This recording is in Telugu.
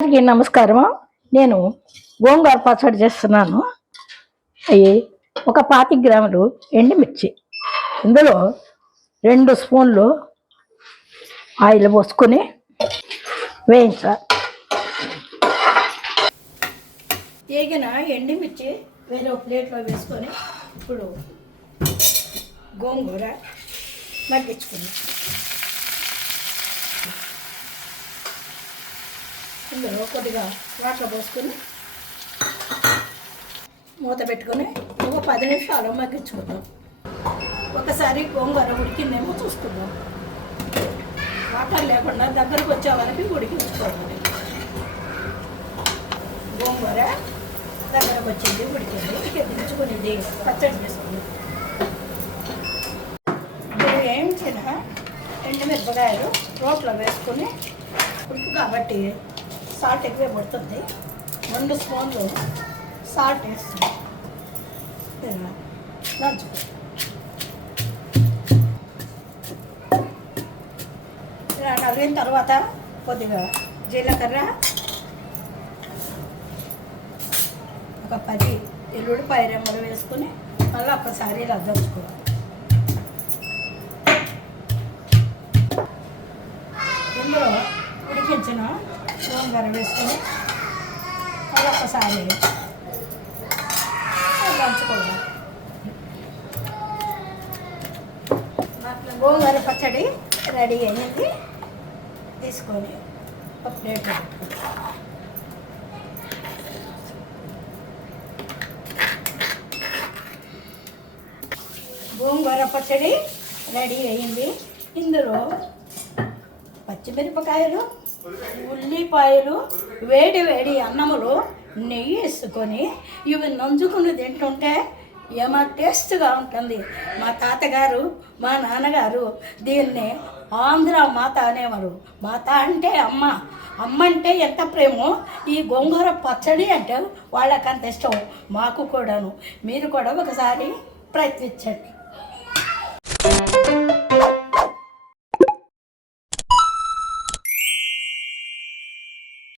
అందరికీ నమస్కారం. నేను గోంగూర పచ్చడి చేస్తున్నాను. అవి ఒక 25 గ్రాములు ఎండుమిర్చి, ఇందులో 2 స్పూన్లు ఆయిల్ పోసుకొని వేయించాలి. వేగిన ఎండుమిర్చి వేరే ప్లేట్లో వేసుకొని ఇప్పుడు గోంగూర మగ్గించుకుందాం. ఇందులో కొద్దిగా వాటర్ పోసుకొని మూత పెట్టుకొని ఒక 10 నిమిషాలు మగ్గించుకుందాం. ఒకసారి గోంగూర ఉడికిందేమో చూసుకుందాం. వాటర్ లేకుండా దగ్గరకు వచ్చే వరకు ఉడికించుకోవాలి. గోంగూర దగ్గరకు వచ్చింది, ఉడికింది. దించుకునేది పచ్చడి చేసుకుంది. వేయించిన ఎండుమిరపకాయలు రోట్లో వేసుకొని ఉప్పు కాబట్టి సాల్ట్ ఎక్కువ పడుతుంది. 2 స్పూన్లు సాల్ట్ వేస్తుంది. దంచుకో. ఇలా నలిగిన తర్వాత కొద్దిగా జీలకర్ర, ఒక 10 ఎల్లుల్లిపాయ రెమ్మలు వేసుకొని మళ్ళీ ఒక్కసారి ఇలా దంచుకోవాలి. ఇందులో ఉడికించిన గోంగూర వేసుకొని మళ్ళీ ఒక్కసారి దంచుకోవాలి. గోంగూర పచ్చడి రెడీ అయ్యింది. తీసుకొని ఒక ప్లేట్ గోంగూర పచ్చడి రెడీ అయ్యింది. ఇందులో పచ్చిమిరపకాయలు, ఉల్లిపాయలు, వేడి వేడి అన్నములు, నెయ్యి వేసుకొని ఇవి నంజుకుని తింటుంటే ఏమో టేస్ట్గా ఉంటుంది. మా తాతగారు, మా నాన్నగారు దీన్ని ఆంధ్ర మాత అనేవారు. మాత అంటే అమ్మ, అమ్మ అంటే ఎంత ప్రేమో ఈ గోంగూర పచ్చడి అంటే వాళ్ళకంత ఇష్టం. మాకు కూడాను. మీరు కూడా ఒకసారి ప్రయత్నించండి.